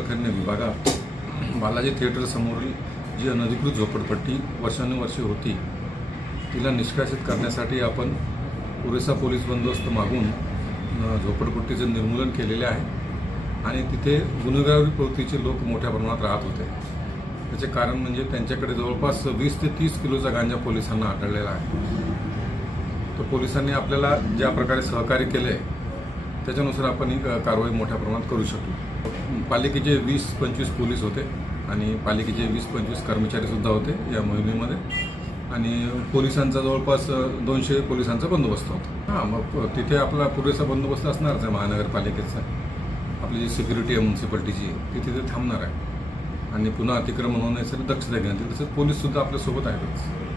कारखाने विभागात बालाजी थिएटर समोरील जी अनधिकृत झोपडपट्टी वर्षानुवर्षे होती तिला निष्कासित करण्यासाठी आपण पुरेसा पोलीस बंदोबस्त मागून झोपडपट्टीचं निर्मूलन केलेले आहे आणि तिथे गुन्हेगारी प्रवृत्तीचे लोक मोठ्या प्रमाणात राहत होते। त्याचे कारण म्हणजे त्यांच्याकडे जवळपास 20 ते 30 किलोचा गांजा पोलिसांना आढळलेला आहे। तर पोलिसांनी आपल्याला ज्या प्रकारे सहकार्य केले त्याच्यानुसार आपण ही कारवाई मोठ्या प्रमाणात करू शकतो। पालिकेचे 20-25 पोलीस होते आणि पालिकेचे 20-25 कर्मचारी सुद्धा होते या मोहिमेमध्ये आणि पोलिसांचा जवळपास 200 पोलिसांचा बंदोबस्त होता। हां, मग तिथे आपला पुरेसा बंदोबस्त असणारच आहे। महानगरपालिकेचा आपली जी सिक्युरिटी आहे म्युन्सिपाल्टीची ती तिथे थांबणार आहे आणि पुन्हा अतिक्रमण होण्यासाठी दक्षता घेण्यात येईल। तसंच पोलीस सुद्धा आपल्यासोबत आहेतच।